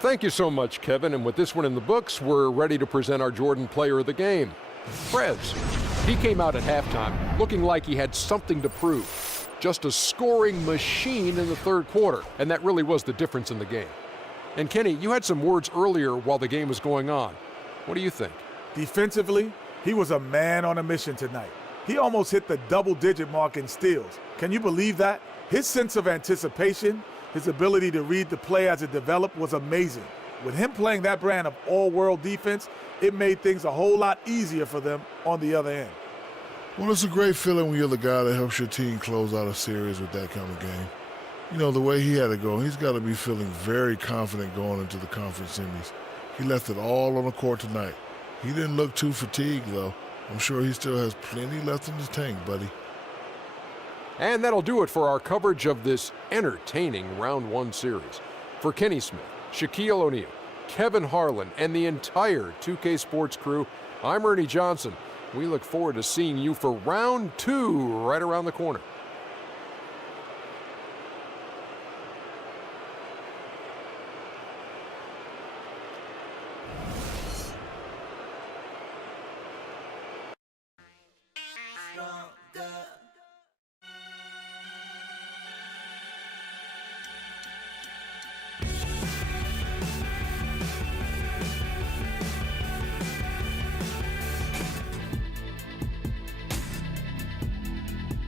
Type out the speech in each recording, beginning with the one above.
Thank you so much, Kevin. And with this one in the books, we're ready to present our Jordan Player of the Game, Prez. He came out at halftime looking like he had something to prove. Just a scoring machine in the third quarter, and that really was the difference in the game. And Kenny, you had some words earlier while the game was going on. What do you think? Defensively, he was a man on a mission tonight. He almost hit the double-digit mark in steals. Can you believe that? His sense of anticipation, his ability to read the play as it developed was amazing. With him playing that brand of all-world defense, it made things a whole lot easier for them on the other end. Well, it's a great feeling when you're the guy that helps your team close out a series with that kind of game. You know, the way he had to go, he's got to be feeling very confident going into the conference semis. He left it all on the court tonight. He didn't look too fatigued, though. I'm sure he still has plenty left in his tank, buddy. And that'll do it for our coverage of this entertaining Round 1 series. For Kenny Smith, Shaquille O'Neal, Kevin Harlan, and the entire 2K Sports crew, I'm Ernie Johnson. We look forward to seeing you for Round 2 right around the corner.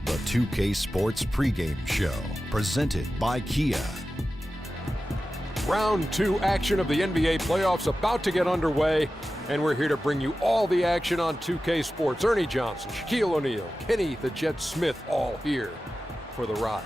The 2K Sports pregame show, presented by Kia. Round 2 action of the NBA playoffs about to get underway, and we're here to bring you all the action on 2K Sports. Ernie Johnson, Shaquille O'Neal, Kenny the Jet Smith, all here for the ride.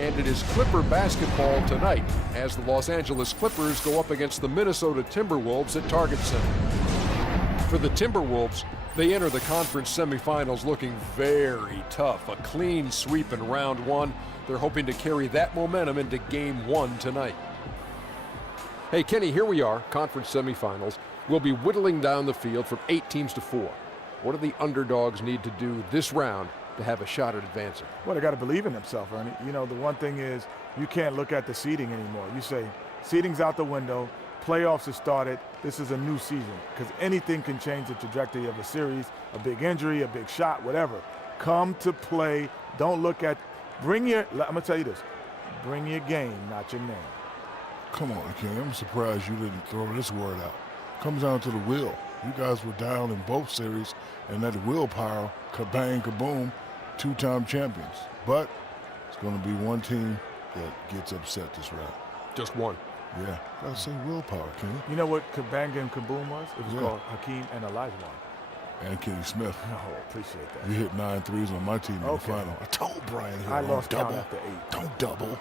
And it is Clipper basketball tonight as the Los Angeles Clippers go up against the Minnesota Timberwolves at Target Center. For the Timberwolves, they enter the conference semifinals looking very tough. A clean sweep in round 1. They're hoping to carry that momentum into game 1 tonight. Hey, Kenny, here we are, conference semifinals. We'll be whittling down the field from 8 teams to 4. What do the underdogs need to do this round to have a shot at advancing? Well, they got to believe in themselves, Ernie. You know, the one thing is you can't look at the seeding anymore. You say, seeding's out the window. Playoffs have started. This is a new season because anything can change the trajectory of a series, a big injury, a big shot, whatever. Come to play. Don't look at – I'm going to tell you this. Bring your game, not your name. Come on, Kenny. I'm surprised you didn't throw this word out. Comes down to the will. You guys were down in both series, and that willpower, kabang, kaboom, 2-time champions. But it's going to be one team that gets upset this round. Just one. Yeah, gotta say willpower, Kenny. You know what kabang and kaboom was? It was called Hakeem and Olajuwon. And Kenny Smith. Oh, appreciate that. You hit 9 threes on my team in the final. I told Brian here. I lost count double. after 8. Don't double.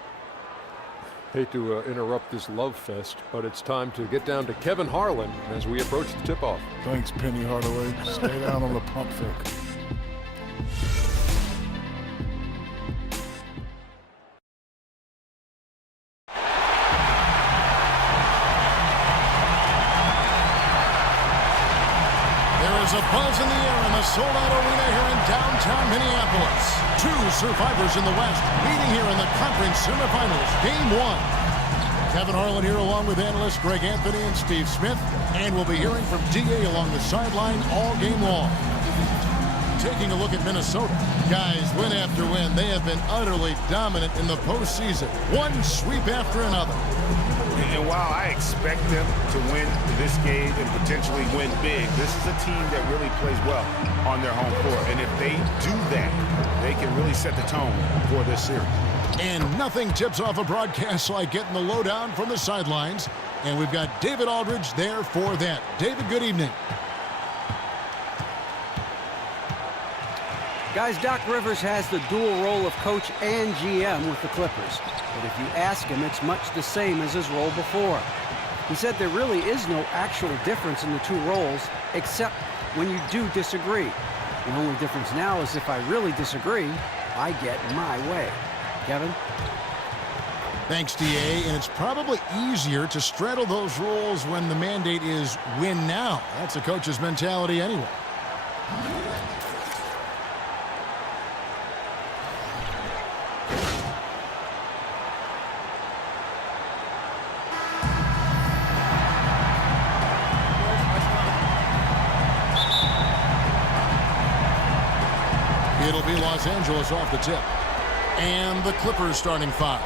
Hate to interrupt this love fest, but it's time to get down to Kevin Harlan as we approach the tip-off. Thanks, Penny Hardaway. Stay down on the pump fake. There's a buzz in the air in the sold-out arena here in downtown Minneapolis. 2 survivors in the West meeting here in the conference semifinals, Game 1. Kevin Harlan here along with analysts Greg Anthony and Steve Smith, and we'll be hearing from D.A. along the sideline all game long. Taking a look at Minnesota. Guys, win after win, they have been utterly dominant in the postseason. One sweep after another. And while I expect them to win this game and potentially win big, this is a team that really plays well on their home court. And if they do that, they can really set the tone for this series. And nothing tips off a broadcast like getting the lowdown from the sidelines. And we've got David Aldridge there for that. David, good evening. Guys, Doc Rivers has the dual role of coach and GM with the Clippers. But if you ask him, it's much the same as his role before. He said there really is no actual difference in the 2 roles, except when you do disagree. The only difference now is if I really disagree, I get my way. Kevin? Thanks, D.A. And it's probably easier to straddle those roles when the mandate is win now. That's a coach's mentality anyway. be Los Angeles off the tip. And the Clippers starting 5.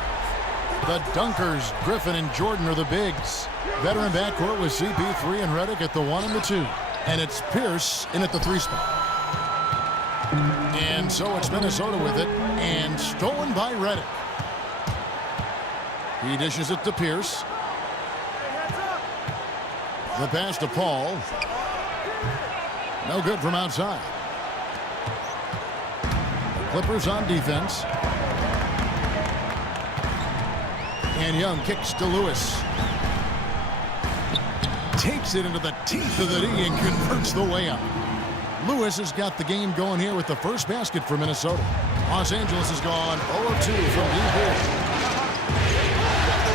The Dunkers, Griffin and Jordan, are the bigs. Veteran backcourt with CP3 and Redick at the 1 and the 2. And it's Pierce in at the 3 spot. And so it's Minnesota with it, and stolen by Redick. He dishes it to Pierce. The pass to Paul. No good from outside. The Clippers on defense. And Young kicks to Lewis. Takes it into the teeth of the D and converts the layup. Lewis has got the game going here with the first basket for Minnesota. Los Angeles has gone 0 of 2 from deep here.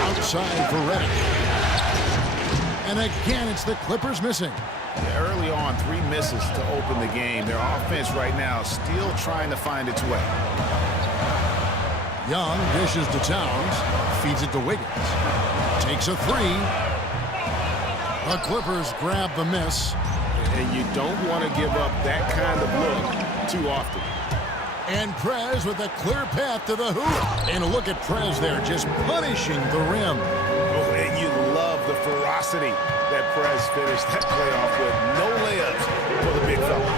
Outside for Redick. And again, it's the Clippers missing. Early on, 3 misses to open the game. Their offense right now still trying to find its way. Young dishes to Towns. Feeds it to Wiggins. Takes a 3. The Clippers grab the miss. And you don't want to give up that kind of look too often. And Prez with a clear path to the hoop. And a look at Prez there, just punishing the rim. Oh, and you love the ferocity that Prez finished that playoff with. No layups for the big fella.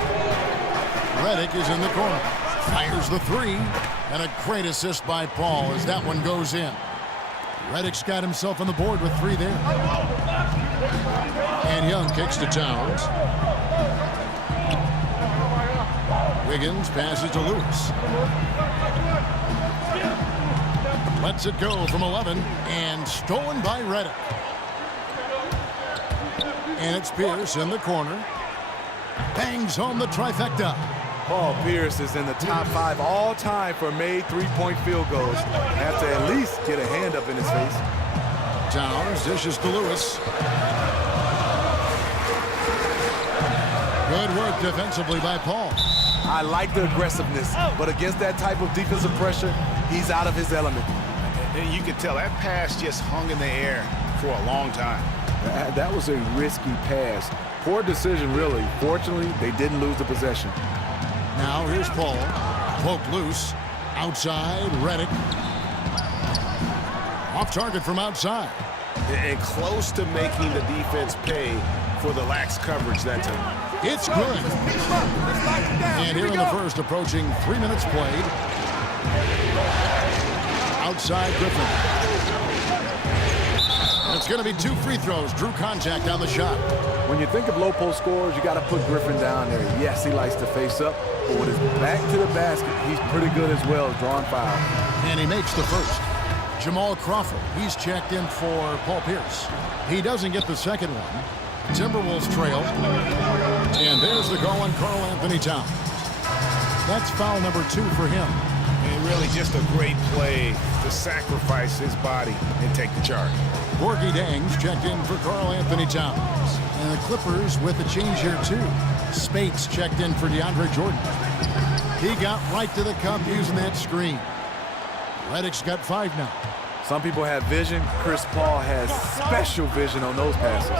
Redick is in the corner. Fires the 3. And a great assist by Paul as that one goes in. Redick's got himself on the board with 3 there. And Young kicks to Towns. Wiggins passes to Lewis. Lets it go from 11 and stolen by Redick. And it's Pierce in the corner. Bangs home the trifecta. Paul Pierce is in the top 5 all time for made 3-point field goals. Have to at least get a hand up in his face. Towns dishes to Lewis. Good work defensively by Paul. I like the aggressiveness, but against that type of defensive pressure, he's out of his element. And you can tell that pass just hung in the air for a long time. That was a risky pass. Poor decision, really. Fortunately, they didn't lose the possession. Now here's Paul. Poked loose. Outside, Redick. Off target from outside. And close to making the defense pay for the lax coverage that time. It's good. And here in the first, approaching 3 minutes played. Outside Griffin. It's going to be 2 free throws. Drew contact on the shot. When you think of low post scorers, you got to put Griffin down there. Yes, he likes to face up, but with his back to the basket, he's pretty good as well, drawing fouls. And he makes the first. Jamal Crawford, he's checked in for Paul Pierce. He doesn't get the second one. Timberwolves trail. And there's the call on Karl Anthony Towns. That's foul number 2 for him. And really just a great play to sacrifice his body and take the charge. Gorgie Dangs checked in for Karl Anthony Towns. And the Clippers with a change here too. Spates checked in for DeAndre Jordan. He got right to the cup using that screen. Redick's got 5 now. Some people have vision. Chris Paul has special vision on those passes.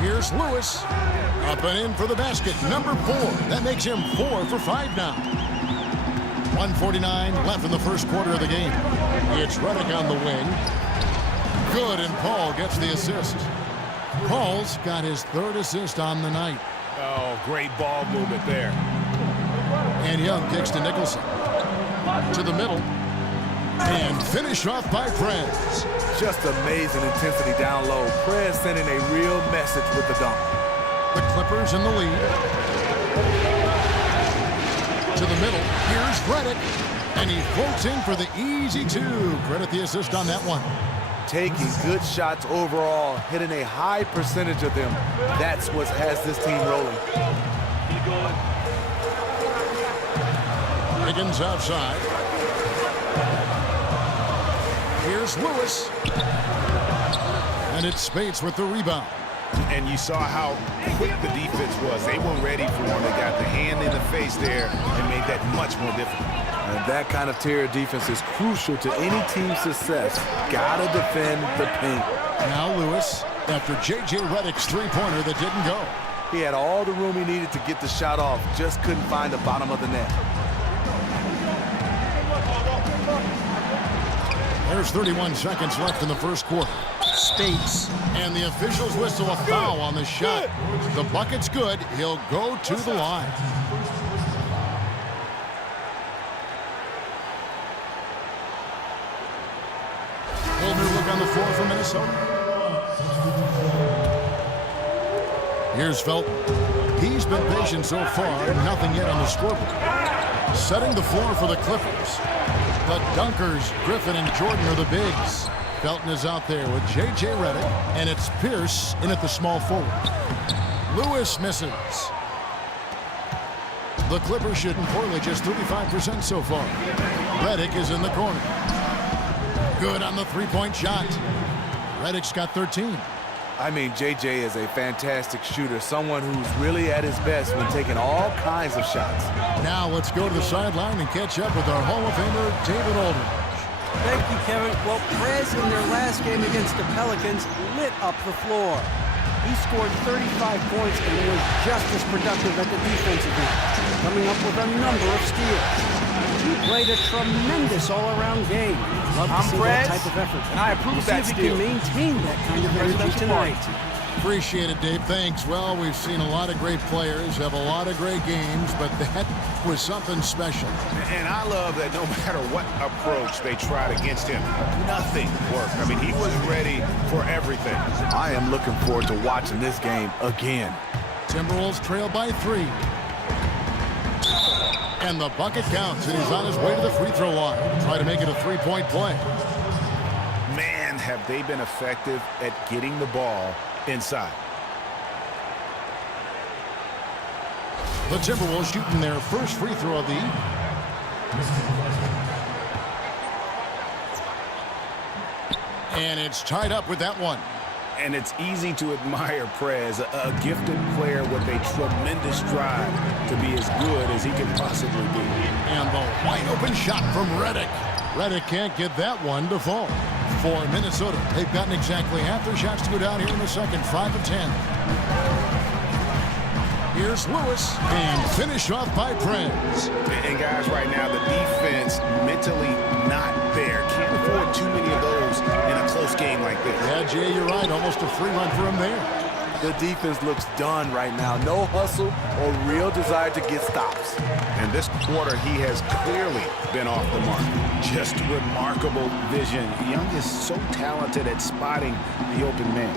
Here's Lewis. Up and in for the basket. Number 4. That makes him 4 for 5 now. 1:49 left in the first quarter of the game. It's Redick on the wing. Good, and Paul gets the assist. Paul's got his 3rd assist on the night. Oh, great ball movement there. And Young kicks to Nicholson. To the middle. And finish off by Prez. Just amazing intensity down low. Prez sending a real message with the dunk. The Clippers in the lead. To the middle. Here's Redick. And he floats in for the easy 2. Credit the assist on that one. Taking good shots overall, hitting a high percentage of them. That's what has this team rolling. Wiggins outside. Here's Lewis. And it's Spates with the rebound. And you saw how quick the defense was. They were ready for him. They got the hand in the face there and made that much more difficult. And that kind of tier defense is crucial to any team's success. Gotta defend the paint. Now Lewis, after J.J. Redick's 3-pointer that didn't go. He had all the room he needed to get the shot off, just couldn't find the bottom of the net. There's 31 seconds left in the first quarter. Space. And the officials whistle a foul on the shot. The bucket's good. He'll go to the line. Whole new look on the floor for Minnesota. Here's Felton. He's been patient so far. Nothing yet on the scoreboard. Setting the floor for the Clippers. The dunkers, Griffin and Jordan, are the bigs. Felton is out there with J.J. Redick, and it's Pierce in at the small forward. Lewis misses. The Clippers shooting poorly, just 35% so far. Redick is in the corner. Good on the three-point shot. Redick's got 13. I mean, J.J. is a fantastic shooter, someone who's really at his best when taking all kinds of shots. Now let's go to the sideline and catch up with our Hall of Famer, David Aldridge. Thank you, Kevin. Well, Prez in their last game against the Pelicans lit up the floor. He scored 35 points and was just as productive at the defensive end, coming up with a number of steals. He played a tremendous all-around game. Love to see that type of effort. And I approve that steal. See if he can maintain that kind of energy tonight. Appreciate it, Dave. Thanks. Well, we've seen a lot of great players have a lot of great games, but that was something special. And I love that no matter what approach they tried against him, nothing worked. I mean, he was ready for everything. I am looking forward to watching this game again. Timberwolves trail by 3. And the bucket counts, and he's on his way to the free throw line. Try to make it a three-point play. Man, have they been effective at getting the ball inside. The Timberwolves shooting their first free throw of the evening. And it's tied up with that one. And it's easy to admire Prez, a gifted player with a tremendous drive to be as good as he can possibly be. And the wide open shot from Redick. Redick can't get that one to fall. For Minnesota, they've gotten exactly half their shots to go down here in the second, 5 of 10. Here's Lewis, and finished off by Prez. And guys, right now, the defense mentally not there. Can't afford too many of those in a close game like this. Yeah, Jay, you're right. Almost a free run for him there. The defense looks done right now. No hustle or real desire to get stops. And this quarter, he has clearly been off the mark. Just remarkable vision. Young is so talented at spotting the open man.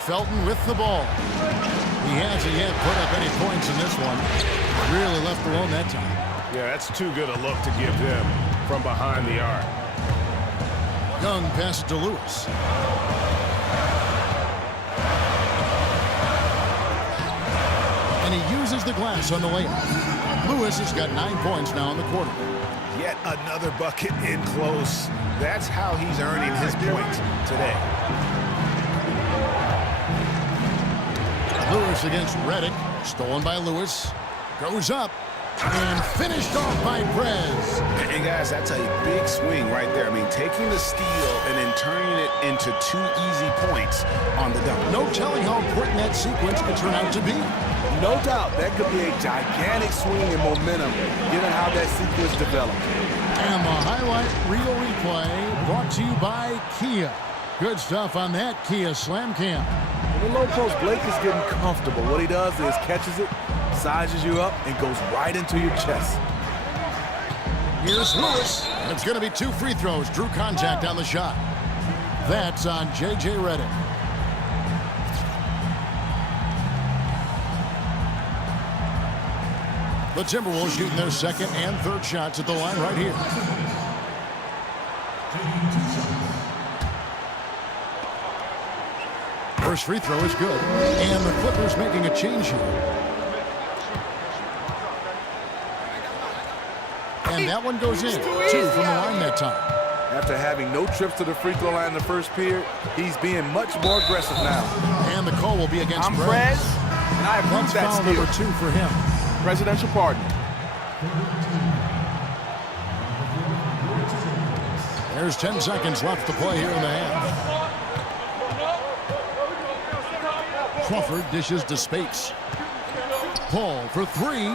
Felton with the ball. He hasn't yet put up any points in this one. Really left alone that time. Yeah, that's too good a look to give them from behind the arc. Young passes to Lewis. And he uses the glass on the layup. Lewis has got 9 points now in the quarter. Yet another bucket in close. That's how he's earning his points today. Lewis against Redick. Stolen by Lewis. Goes up. And finished off by Prez. And guys, that's a big swing right there. I mean, taking the steal and then turning it into 2 easy points on the dunk. No telling how important that sequence could turn out to be. No doubt, that could be a gigantic swing in momentum, given how that sequence developed. And the highlight reel replay brought to you by Kia. Good stuff on that Kia Slam Cam. In the low post, Blake is getting comfortable. What he does is catches it, sizes you up, and goes right into your chest. Here's Lewis. It's going to be 2 free throws. Drew contact on the shot. That's on J.J. Redick. The Timberwolves shooting their second and third shots at the line right here. First free throw is good. And the Clippers making a change here. And that one goes in. 2 from the line that time. After having no trips to the free throw line in the first period, he's being much more aggressive now. And the call will be against I'm Prez. and I approve that foul steal. number 2 for him. Presidential pardon. There's 10 seconds left to play here in the half. Crawford dishes to Spates. Paul for three.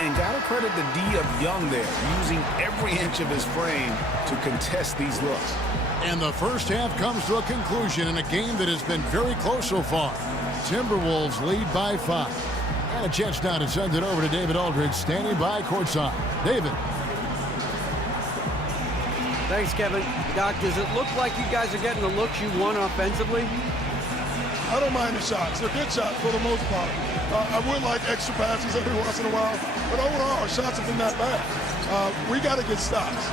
And got to credit the D of Young there, using every inch of his frame to contest these looks. And the first half comes to a conclusion in a game that has been very close so far. Timberwolves lead by 5. And a chance now to send it over to David Aldridge, standing by courtside. David. Thanks, Kevin. Doc, does it look like you guys are getting the looks you want offensively? I don't mind the shots. They're good shots for the most part. I would like extra passes every once in a while, but overall, our shots have been not bad. We got to get stops.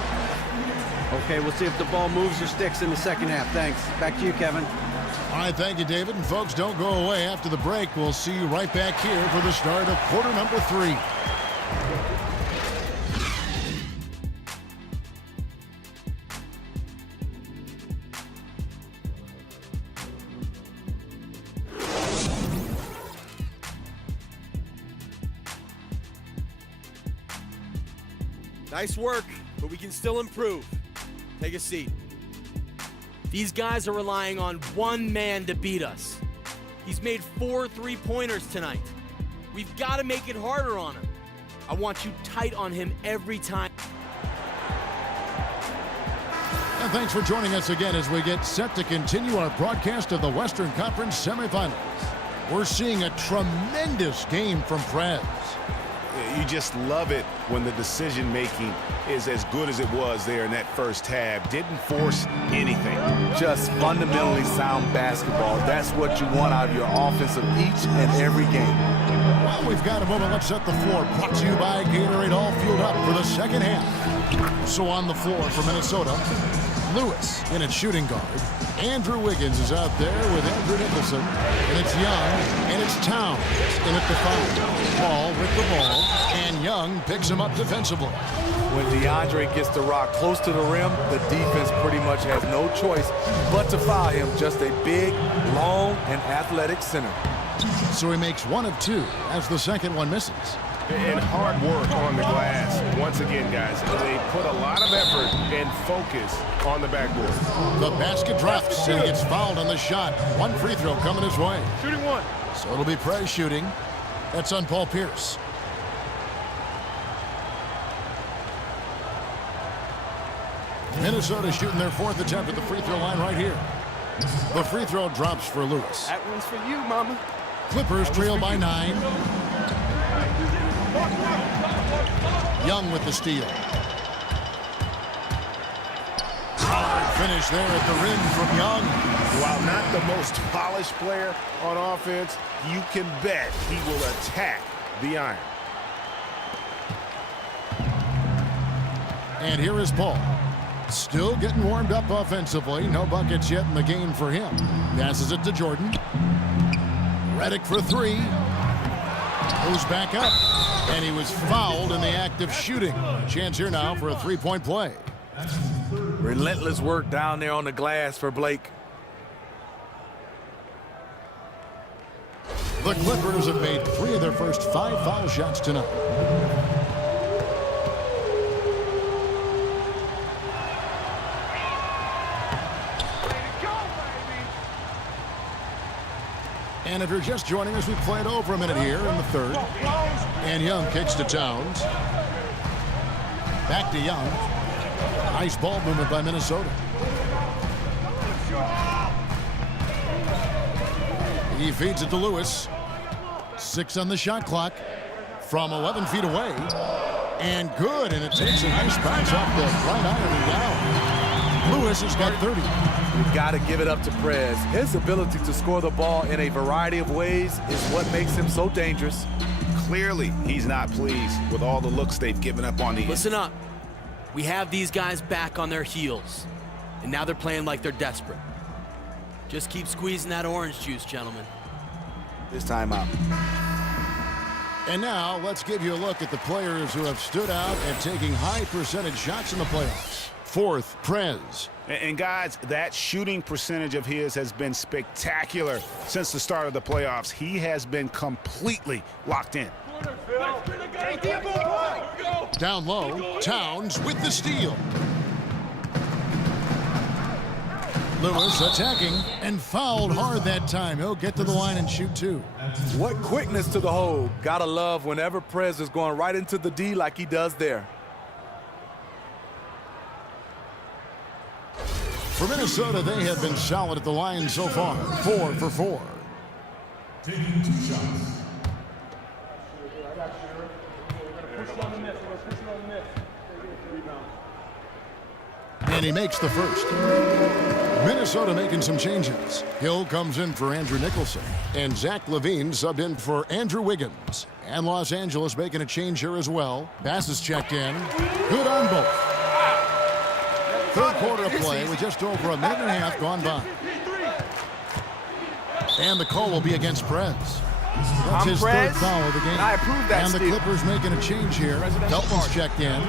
Okay, we'll see if the ball moves or sticks in the second half. Thanks. Back to you, Kevin. All right, thank you, David. And folks, don't go away. After the break, we'll see you right back here for the start of quarter number 3. Nice work, but we can still improve. Take a seat. These guys are relying on one man to beat us. He's made 4 3-pointers tonight. We've got to make it harder on him. I want you tight on him every time. And thanks for joining us again as we get set to continue our broadcast of the Western Conference semifinals. We're seeing a tremendous game from Prez. You just love it when the decision-making is as good as it was there in that first half. Didn't force anything. Just fundamentally sound basketball. That's what you want out of your offense of each and every game. Well, we've got a moment. Let's set the floor. Brought to you by Gatorade, all fueled up for the second half. So on the floor for Minnesota, Lewis in its shooting guard. Andrew Wiggins is out there with Andrew Nicholson. And it's Young, and it's Towns in at the 5. Paul with the ball, and Young picks him up defensively. When DeAndre gets the rock close to the rim, the defense pretty much has no choice but to foul him. Just a big, long, and athletic center. So he makes 1 of 2 as the second one misses. And hard work on the glass. Once again, guys, they put a lot of effort and focus on the backboard. The basket drops, and he gets fouled on the shot. 1 free throw coming his way. Shooting 1. So it'll be Prez shooting. That's on Paul Pierce. Minnesota shooting their 4th attempt at the free throw line right here. The free throw drops for Lewis. That one's for you, mama. Clippers trail by 9. Young with the steal. Solid finish there at the rim from Young. While not the most polished player on offense, you can bet he will attack the iron. And here is Paul. Still getting warmed up offensively. No buckets yet in the game for him. Passes it to Jordan. Redick for 3. Goes back up. And he was fouled in the act of shooting. Chance here now for a 3-point play. Relentless work down there on the glass for Blake. The Clippers have made 3 of their first 5 foul shots tonight. And if you're just joining us, we played over a minute here in the 3rd. And Young kicks to Towns. Back to Young. Nice ball movement by Minnesota. He feeds it to Lewis. 6 on the shot clock. From 11 feet away. And good. And it takes a nice bounce off the right iron and down. Lewis has got 30. You've got to give it up to Prez. His ability to score the ball in a variety of ways is what makes him so dangerous. Clearly, he's not pleased with all the looks they've given up on the end. Listen up. We have these guys back on their heels, and now they're playing like they're desperate. Just keep squeezing that orange juice, gentlemen. This time out. And now let's give you a look at the players who have stood out and taking high percentage shots in the playoffs. 4th, Prez. And guys, that shooting percentage of his has been spectacular since the start of the playoffs. He has been completely locked in. Down low, Towns with the steal. Lewis attacking and fouled hard that time. He'll get to the line and shoot 2. What quickness to the hole. Gotta love whenever Prez is going right into the D like he does there. For Minnesota, they have been solid at the line so far. 4 for 4. Taking 2 shots. And he makes the first. Minnesota making some changes. Hill comes in for Andrew Nicholson. And Zach LaVine subbed in for Andrew Wiggins. And Los Angeles making a change here as well. Passes checked in. Good on both. Third quarter of play with just over a minute and a half gone by. And the call will be against Prez. That's his third foul of the game. I approve that, and the Clippers making a change here. Felton's checked in.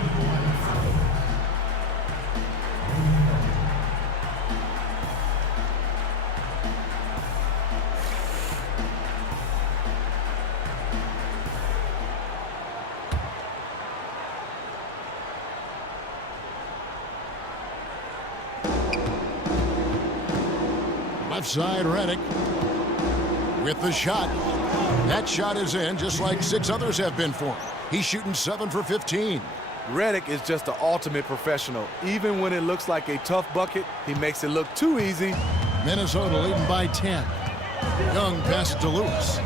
Left side, Redick with the shot. That shot is in, just like 6 others have been for him. He's shooting 7 for 15. Redick is just the ultimate professional. Even when it looks like a tough bucket, he makes it look too easy. Minnesota leading by 10. Young passes to Lewis.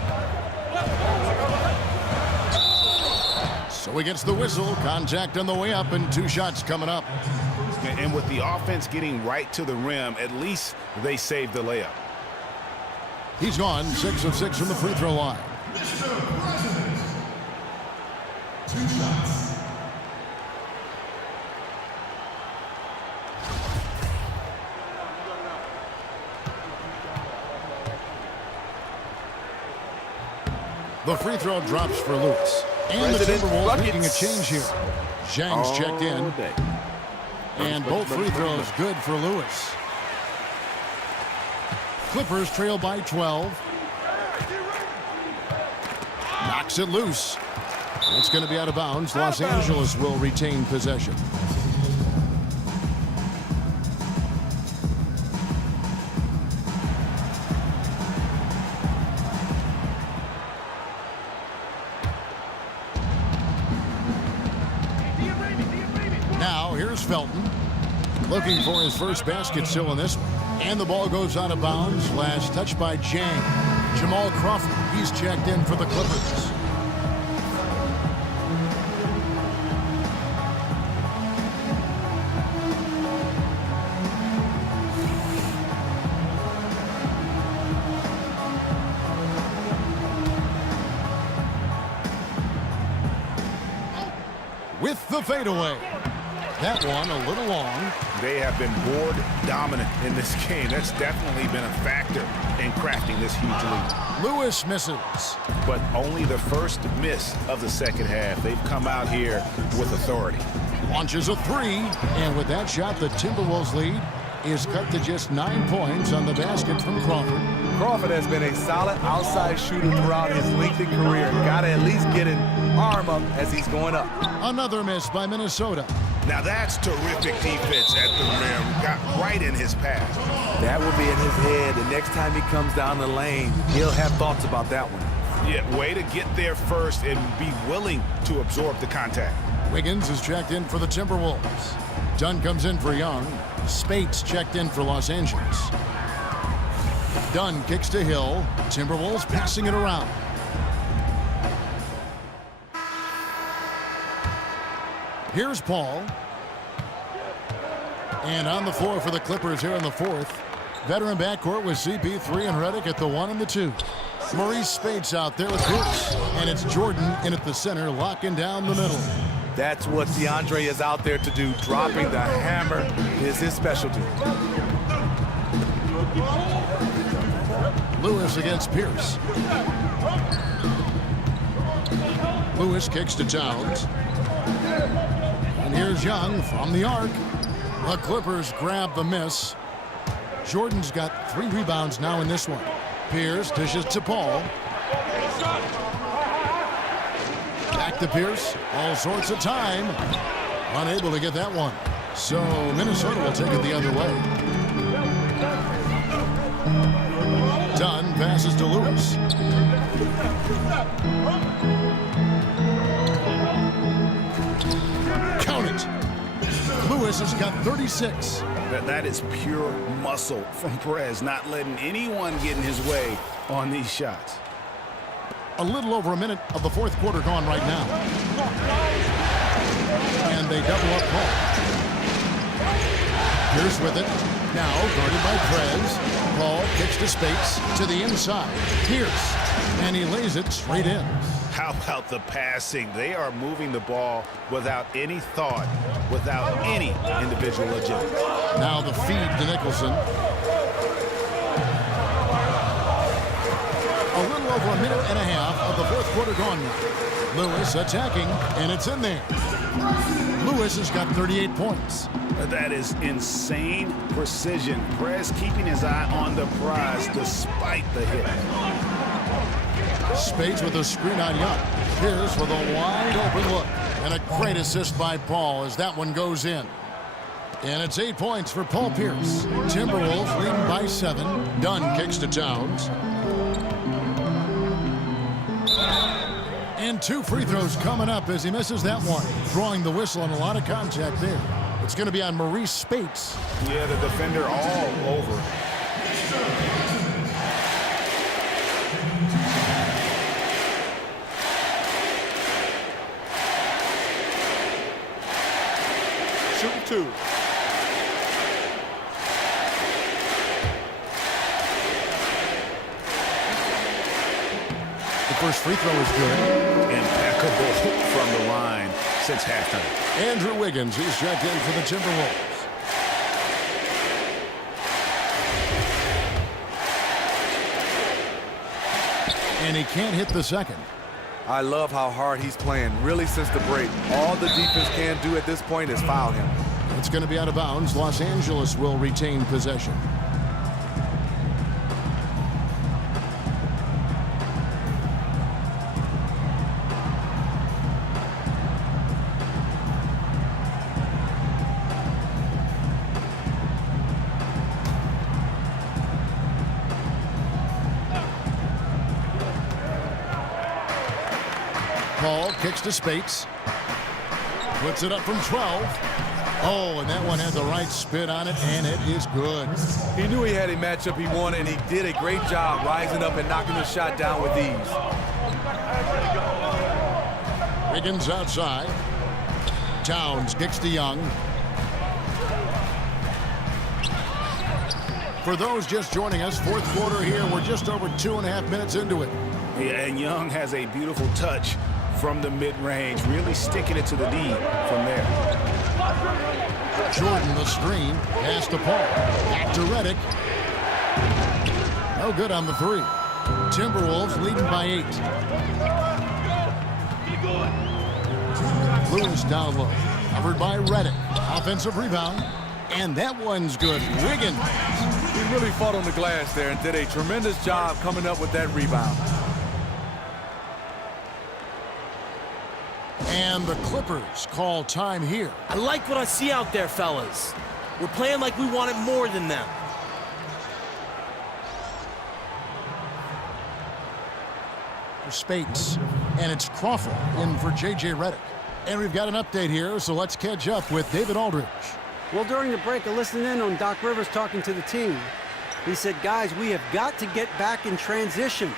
So he gets the whistle. Contact on the way up and 2 shots coming up. And with the offense getting right to the rim, at least they saved the layup. He's gone 6 of 6 from the free throw line. 2 shots. The free throw drops for Lewis. And the Timberwolves making a change here. Zhang's checked in. And both free throws good for Lewis. Clippers trail by 12. Knocks it loose. It's going to be out of bounds. Los Angeles will retain possession. Now here's Felton. Looking for his first basket still in this one. And the ball goes out of bounds. Last touch by Zhang. Jamal Crawford, he's checked in for the Clippers. With the fadeaway. That one a little long. They have been board dominant in this game. That's definitely been a factor in crafting this huge lead. Lewis misses. But only the first miss of the second half. They've come out here with authority. Launches a 3. And with that shot, the Timberwolves lead is cut to just 9 points on the basket from Crawford. Crawford has been a solid outside shooter throughout his lengthy career. Got to at least get an arm up as he's going up. Another miss by Minnesota. Now that's terrific defense at the rim. Got right in his path. That will be in his head. The next time he comes down the lane, he'll have thoughts about that one. Yeah, way to get there first and be willing to absorb the contact. Wiggins is checked in for the Timberwolves. Dunn comes in for Young. Spates checked in for Los Angeles. Dunn kicks to Hill. Timberwolves passing it around. Here's Paul. And on the floor for the Clippers here in the fourth. Veteran backcourt with CP3 and Redick at the 1 and the 2. Maurice Spates out there with Pierce. And it's Jordan in at the center, locking down the middle. That's what DeAndre is out there to do. Dropping the hammer is his specialty. Lewis against Pierce. Lewis kicks to Towns. And here's Young from the arc. The Clippers grab the miss. Jordan's got 3 rebounds now in this one. Pierce dishes to Paul. Back to Pierce. All sorts of time. Unable to get that one. So Minnesota will take it the other way. Dunn passes to Lewis. Count it. Lewis has got 36. That is pure muscle from Perez, not letting anyone get in his way on these shots. A little over a minute of the fourth quarter gone right now. And they double up Paul. Pierce with it. Now guarded by Perez. Paul kicks to Spates to the inside. Pierce. And he lays it straight in. How about the passing? They are moving the ball without any thought, without any individual agility. Now the feed to Nicholson. A little over a minute and a half of the fourth quarter gone now. Lewis attacking, and it's in there. Lewis has got 38 points. That is insane precision. Perez keeping his eye on the prize despite the hit. Spates with a screen on Young. Pierce with a wide open look. And a great assist by Paul as that one goes in. And it's 8 points for Paul Pierce. Timberwolves leading by 7. Dunn kicks to Towns. And 2 free throws coming up as he misses that one. Drawing the whistle on a lot of contact there. It's going to be on Maurice Spates. Yeah, the defender all over. Shooting 2. The first free throw is good. Impeccable from the line since halftime. Andrew Wiggins, he's checked in for the Timberwolves. And he can't hit the second. I love how hard he's playing, really since the break. All the defense can do at this point is foul him. It's going to be out of bounds. Los Angeles will retain possession. Paul kicks to Spates. Puts it up from 12. Oh, and that one had the right spin on it, and it is good. He knew he had a matchup he wanted, and he did a great job rising up and knocking the shot down with ease. Wiggins outside. Towns kicks to Young. For those just joining us, fourth quarter here. We're just over 2.5 minutes into it. Yeah, and Young has a beautiful touch from the mid-range, really sticking it to the D from there. Jordan the screen, pass to Paul, back to Redick. No good on the 3. Timberwolves leading by 8. Lewis down low, covered by Redick. Offensive rebound, and that one's good. Wiggins. He really fought on the glass there and did a tremendous job coming up with that rebound. And the Clippers call time here. I like what I see out there, fellas. We're playing like we want it more than them. For Spates, and it's Crawford in for J.J. Redick. And we've got an update here, so let's catch up with David Aldridge. Well, during the break, I listened in on Doc Rivers talking to the team. He said, guys, we have got to get back in transition,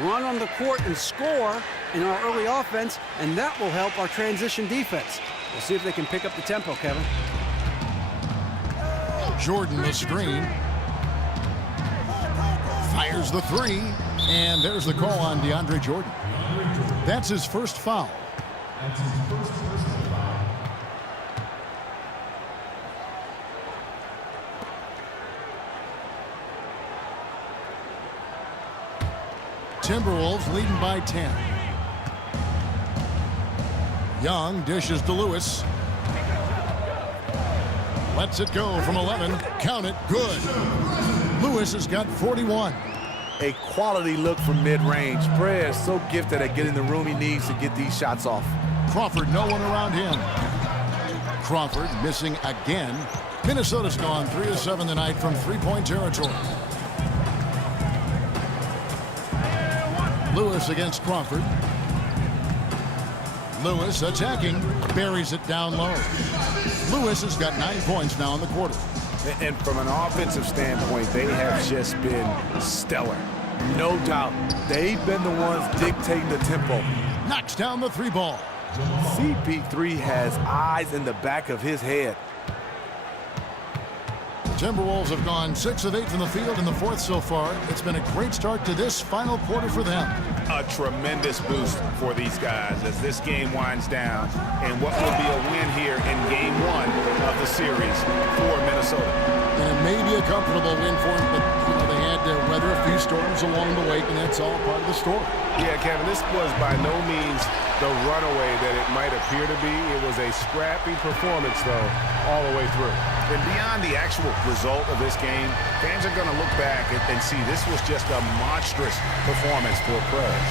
run on the court and score in our early offense, and that will help our transition defense. We'll see if they can pick up the tempo, Kevin. Jordan the screen. Fires the 3, and there's the call on DeAndre Jordan. That's his first foul. Timberwolves leading by 10. Young dishes to Lewis. Lets it go from 11. Count it. Good. Lewis has got 41. A quality look from mid-range. Perez so gifted at getting the room he needs to get these shots off. Crawford, no one around him. Crawford missing again. Minnesota's gone 3 of 7 tonight from three-point territory. Lewis against Crawford. Lewis attacking, buries it down low. Lewis has got 9 points now in the quarter. And from an offensive standpoint, they have just been stellar. No doubt. They've been the ones dictating the tempo. Knocks down the 3-ball. CP3 has eyes in the back of his head. Timberwolves have gone 6 of 8 from the field in the fourth so far. It's been a great start to this final quarter for them. A tremendous boost for these guys as this game winds down and what will be a win here in game 1 of the series for Minnesota. And it may be a comfortable win for them, but they had to weather a few storms along the way, and that's all part of the story. Yeah, Kevin, this was by no means the runaway that it might appear to be. It was a scrappy performance, though, all the way through. And beyond the actual result of this game, fans are going to look back and see this was just a monstrous performance for Prez.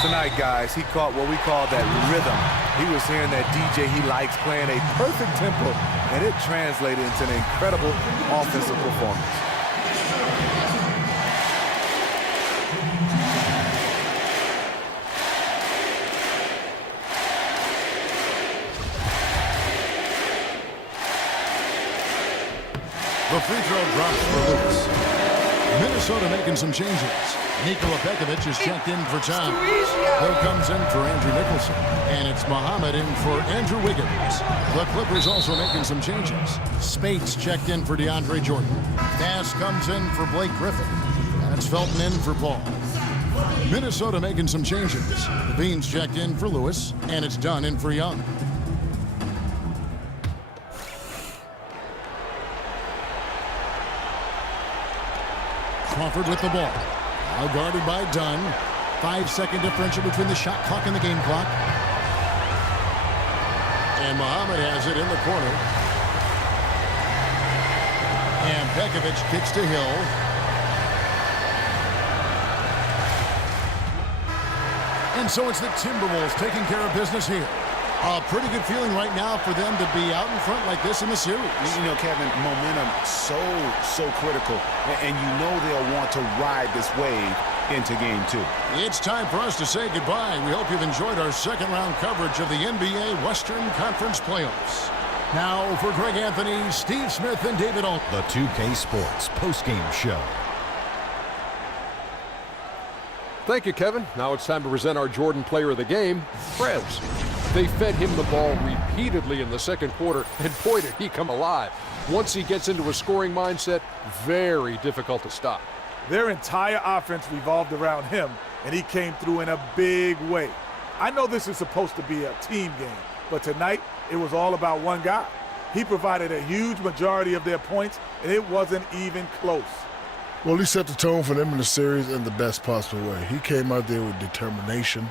Tonight, guys, he caught what we call that rhythm. He was hearing that DJ he likes playing a perfect tempo, and it translated into an incredible offensive performance. The free throw drops for Lewis. Minnesota making some changes. Nikola Pekovic is checked in for Tom. Hill comes in for Andrew Nicholson. And it's Muhammad in for Andrew Wiggins. The Clippers also making some changes. Spates checked in for DeAndre Jordan. Nass comes in for Blake Griffin. And it's Felton in for Paul. Minnesota making some changes. Levine's checked in for Lewis. And it's Dunn in for Young. Crawford with the ball. Now guarded by Dunn. 5-second differential between the shot clock and the game clock. And Muhammad has it in the corner. And Pekovic kicks to Hill. And so it's the Timberwolves taking care of business here. A pretty good feeling right now for them to be out in front like this in the series. You know, Kevin, momentum so critical. And you know they'll want to ride this wave into game 2. It's time for us to say goodbye. We hope you've enjoyed our second round coverage of the NBA Western Conference Playoffs. Now for Greg Anthony, Steve Smith, and David Alt. The 2K Sports postgame show. Thank you, Kevin. Now it's time to present our Jordan player of the game, Prez. They fed him the ball repeatedly in the second quarter, and boy, did he come alive. Once he gets into a scoring mindset, very difficult to stop. Their entire offense revolved around him, and he came through in a big way. I know this is supposed to be a team game, but tonight it was all about one guy. He provided a huge majority of their points, and it wasn't even close. Well, he set the tone for them in the series in the best possible way. He came out there with determination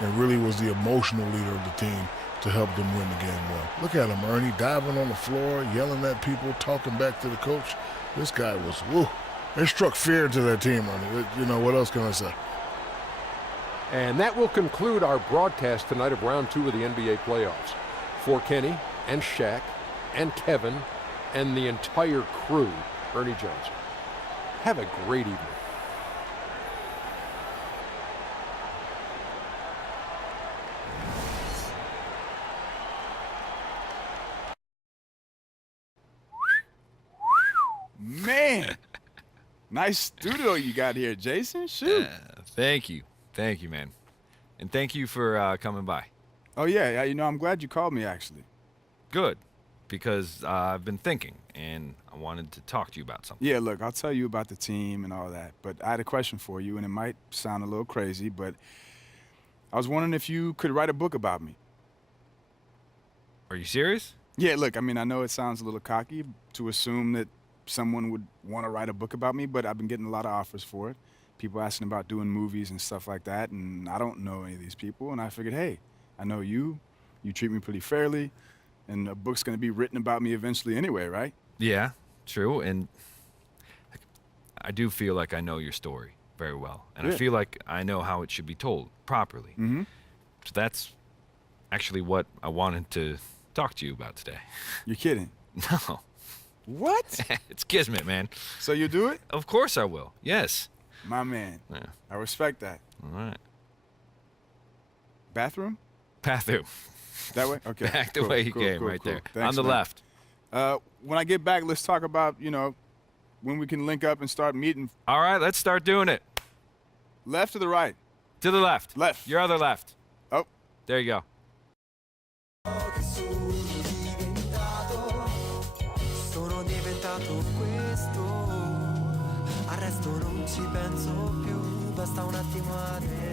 and really was the emotional leader of the team to help them win the game 1. Look at him, Ernie, diving on the floor, yelling at people, talking back to the coach. This guy was, woo. They struck fear into that team, Ernie. You know, what else can I say? And that will conclude our broadcast tonight of round 2 of the NBA playoffs. For Kenny and Shaq and Kevin and the entire crew, Ernie Johnson. Have a great evening. Man, nice studio you got here, Jason. Shoot. Thank you, man. And thank you for coming by. Oh, yeah, you know, I'm glad you called me, actually. Good, because I've been thinking, and I wanted to talk to you about something. Yeah, look, I'll tell you about the team and all that, but I had a question for you, and it might sound a little crazy, but I was wondering if you could write a book about me. Are you serious? Yeah, look, I mean, I know it sounds a little cocky to assume that someone would want to write a book about me, but I've been getting a lot of offers for it. People asking about doing movies and stuff like that, and I don't know any of these people, and I figured, hey, I know you treat me pretty fairly, and a book's going to be written about me eventually anyway, right? Yeah, true, and I do feel like I know your story very well, and I feel like I know how it should be told properly. Mm-hmm. So that's actually what I wanted to talk to you about today. You're kidding? No. What? It's Kismet, man. So you do it? Of course I will. Yes. My man. Yeah. I respect that. All right. Bathroom? Bathroom. That way? Okay. Back the way he came, right there. Thanks, On the man. left. When I get back, let's talk about, when we can link up and start meeting. All right, let's start doing it. Left or the right? To the left. Left. Your other left. Oh. There you go. Sono diventato questo, al resto non ci penso più, basta un attimo adesso.